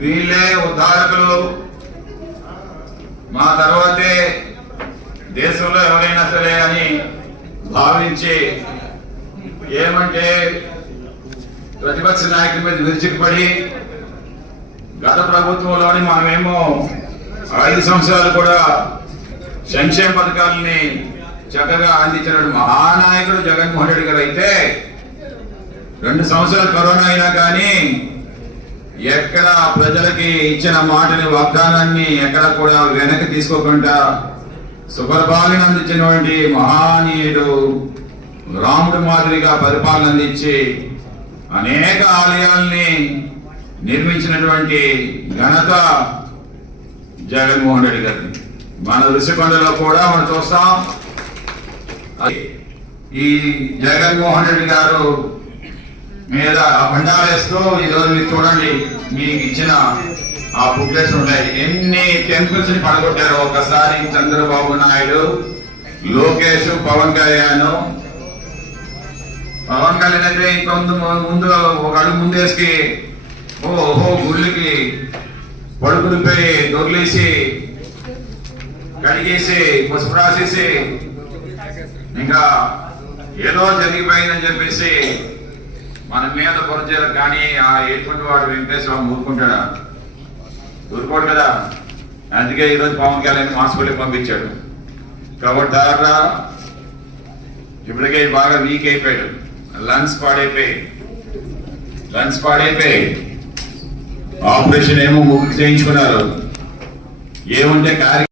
వీళ్ళే ఉద్ధారకులు, మా తర్వాతే దేశంలో ఎవరైనా సరే అని భావించి ఏమంటే ప్రతిపక్ష నాయకుల మీద విరుచుకుపడి గత ప్రభుత్వంలోని మనమేమో 5 సంవత్సరాలు కూడా సంక్షేమ పథకాలని చక్కగా అందించిన మహానాయకుడు జగన్మోహన్ రెడ్డి గారు అయితే 2 సంవత్సరాలు కరోనా అయినా కానీ ఎక్కడ ప్రజలకి ఇచ్చిన మాటని వాగ్దానాన్ని ఎక్కడ కూడా వెనక్కి తీసుకోకుండా సుపరిపాలన అందించినటువంటి మహానీయుడు రాముడి మాదిరిగా పరిపాలన అందించి అనేక ఆలయాల్ని నిర్మించినటువంటి ఘనత జగన్మోహన్ రెడ్డి గారి. మన ఋషికొండలో కూడా మనం చూస్తాం. ఈ జగన్మోహన్ రెడ్డి గారు మీద బండాలేస్తూ ఈరోజు మీరు చూడండి, మీకు ఇచ్చిన ఆ బుక్లెట్స్ ఉంటాయి. ఎన్ని టెంపుల్స్ ని పడగొట్టారు ఒకసారి చంద్రబాబు నాయుడు, లోకేష్, పవన్ కళ్యాణ్ అయితే ఇంకొంత ముందు ఒక అడుగు ముందేసి ఓహో గుళ్ళకి పడుకునిపోయి దొర్లేసి కడిగేసి పసుపు రాసేసి ఇంకా ఏదో జరిగిపోయిందని చెప్పేసి మన మీద పొరచేరు. కానీ ఆ ఎటువంటి వాడు వెంకటేశ్వర ఊరుకుంటాడా? ఊరుకోడు కదా. అందుకే ఈరోజు పవన్ కళ్యాణ్ హాస్పిటల్కి పంపించాడు. కాబట్టి ఇప్పటికే బాగా వీక్ అయిపోయాడు, లంగ్స్ పాడైపోయి ఆపరేషన్ ఏమో ముగ్గురు చేయించుకున్నారు. ఏముంటే కార్య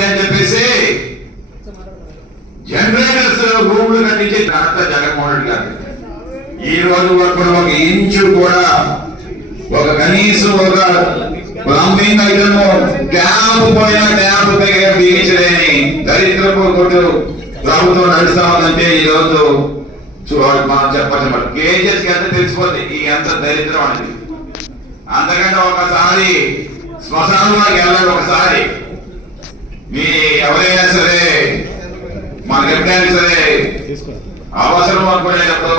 అని చెప్పేసి జనరేటర్స్ రూమ్లు కట్టించి ఘనత జగన్మోహన్ రెడ్డి గారు. ఈ రోజు వరకు ఒక ఇంచు కూడా ఒక కనీసం ఒక ప్లంబింగ్ ఐటమ్ ట్యాప్ పోయినా ట్యాప్ బిగించలేని దరిద్రపు కొట్టు ప్రభుత్వం నడుస్తా ఉందంటే ఈ రోజు మనం చెప్పచ్చు. కేజెస్ కి ఎంత తెలిసిపోతుంది ఈ ఎంత దరిద్రం అనేది. అంతకంటే ఒకసారి శ్మశానంలోకి వెళ్ళాలి. ఒకసారి మీ ఎవరైనా సరే మనకి ఎప్పుడైనా సరే అవసరం అనుకునేటప్పుడు